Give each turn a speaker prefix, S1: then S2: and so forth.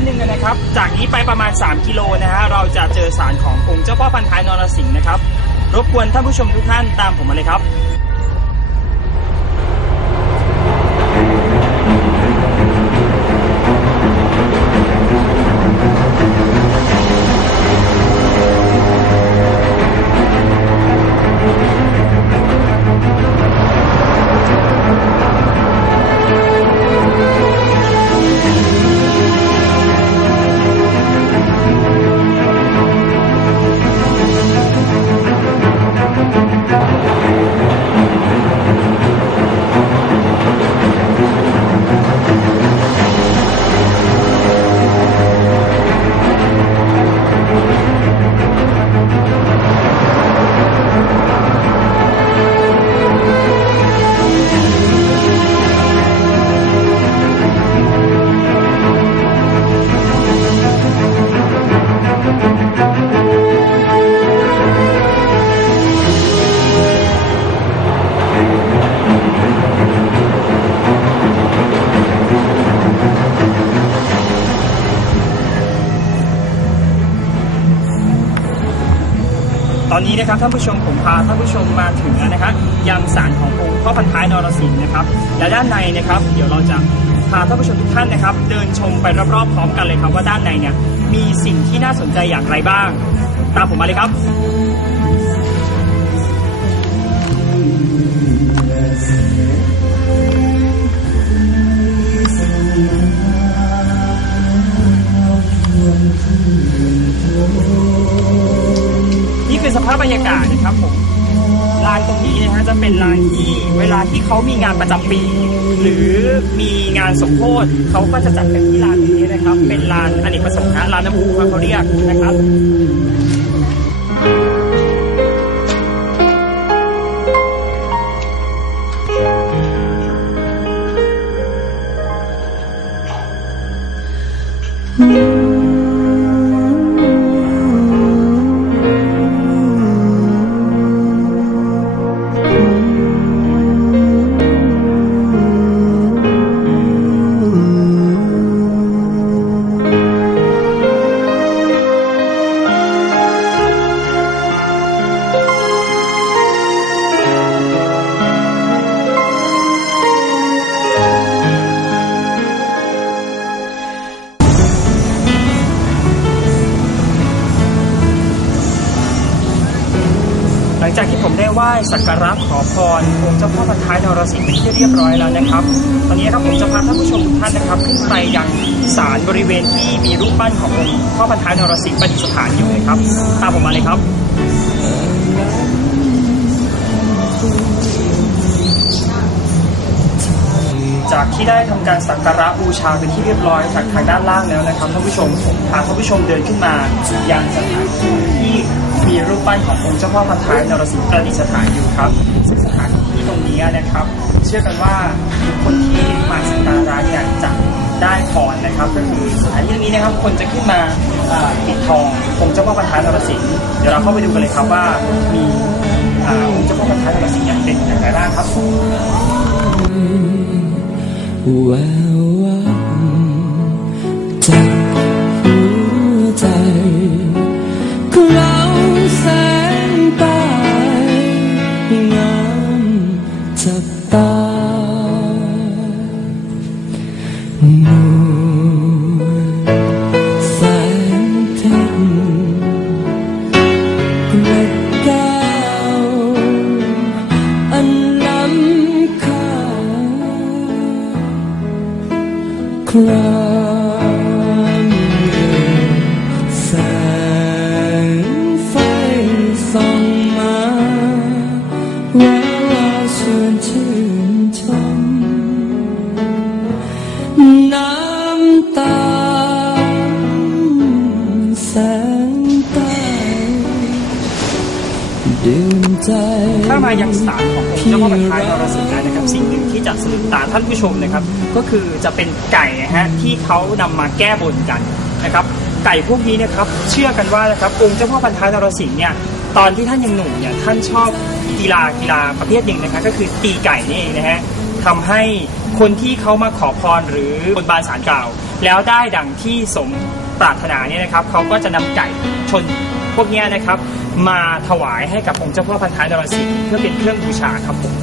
S1: ่หนึ่งนะครับ จากนี้ไปประมาณ 3 กิโลนะฮะเราจะเจอสารขององค์เจ้าพ่อพันท้ายนรสิงห์นะครับ รบกวนท่านผู้ชมทุกท่านตามผมมาเลยครับ ตอนนี้นะครับท่านผู้ชมผมพาท่านผู้ชมมาถึงแล้วนะครับยังศาลขององค์พ่อพันท้ายนรสิงห์นะครับและด้านในนะครับ เดี๋ยวเราจะพาท่านผู้ชมทุกท่านนะครับ เดินชมไปรอบๆพร้อมกันเลยครับว่าด้านในเนี่ยมีสิ่งที่น่าสนใจอย่างไรบ้าง ตามผมมาเลยครับ นี่คือสภาพบรรยากาศนะครับผมลานตรงนี้นะฮะจะเป็นลานที่เวลาที่เขามีงานประจำปี หรือมีงานสมโภชเขาก็จะจัดกันที่ลานนี้นะครับ เป็นลานอเนกประสงค์นะลานน้ำพุครับเขาเรียกนะครับ ผมได้ไหว้สักการะขอพรองค์เจ้าพ่อพันท้ายนรสิงห์เป็นที่เรียบร้อยแล้วนะครับ ตอนนี้ครับผมจะพาท่านผู้ชมทุกท่านนะครับ ขึ้นไปยังศาลบริเวณที่มีรูปปั้นขององค์พ่อพันท้ายนรสิงห์ประดิษฐานอยู่นะครับ ตามผมมาเลยครับจากที่ได้ทำการสักการะบูชาเป็นที่เรียบร้อยจากทางด้านล่างแล้วนะครับท่านผู้ชมผมพาท่านผู้ชมเดินขึ้นมายังสถานที่ มีรูปปั้นขององค์เจ้าพ่อพันท้ายนรสิงห์ประดิษฐานอยู่ครับ ซึ่งสถานที่ตรงนี้นะครับ เชื่อกันว่าคนที่มาสักการะเนี่ยจะได้พรนะครับก็คือสถานที่ตรงนี้นะครับคนจะขึ้นมาปิดทององค์เจ้าพ่อพันท้ายนรสิงห์เดี๋ยวเราเข้าไปดูกันเลยครับว่ามีองค์เจ้าพ่อพันท้ายนรสิงห์เนี่ยเป็นอย่างไรบ้างครับ
S2: แบ แสงใต้ดื่มใจ
S1: ถ้ามายังศาลขององค์เจ้าพ่อพันท้ายนรสิงห์นะครับสิ่งหนึ่งที่จะสะดุดตาท่านผู้ชมนะครับ ก็คือจะเป็นไก่นะฮะที่เขานำมาแก้บนกันนะครับ ไก่พวกนี้นะครับเชื่อกันว่านะครับองค์เจ้าพ่อพันท้ายนรสิงห์เนี่ยตอนที่ท่านยังหนุ่มเนี่ยท่านชอบกีฬากีฬาประเภทหนึ่งนะครับก็คือตีไก่นี่เองนะฮะ ทำให้คนที่เขามาขอพรหรือบนบานสารกล่าว แล้วได้ดังที่สมปรารถนาเนี่ยนะครับเขาก็จะนำไก่ชนพวกนี้นะครับ มาถวายให้กับองค์เจ้าพ่อพันท้ายนรสิงห์เพื่อเป็นเครื่องบูชาครับผม